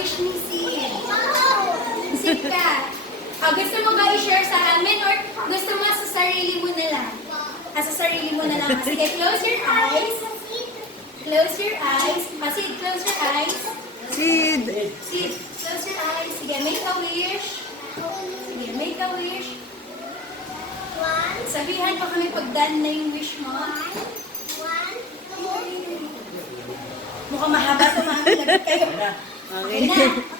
wish ni Sid? Sid ka. Gusto mo ba i-share sa amin or gusto mo sa sarili mo na lang? Sa sarili mo na lang. Sige, close your eyes. Close your eyes. Sid, close your eyes. Sid! Sid, close your eyes. Sige, make a wish. Sige, make a wish. Sabihan pa kami pag done na yung wish mo. Mukhang mahaba ito, mami. Lagot kayo. Okay na.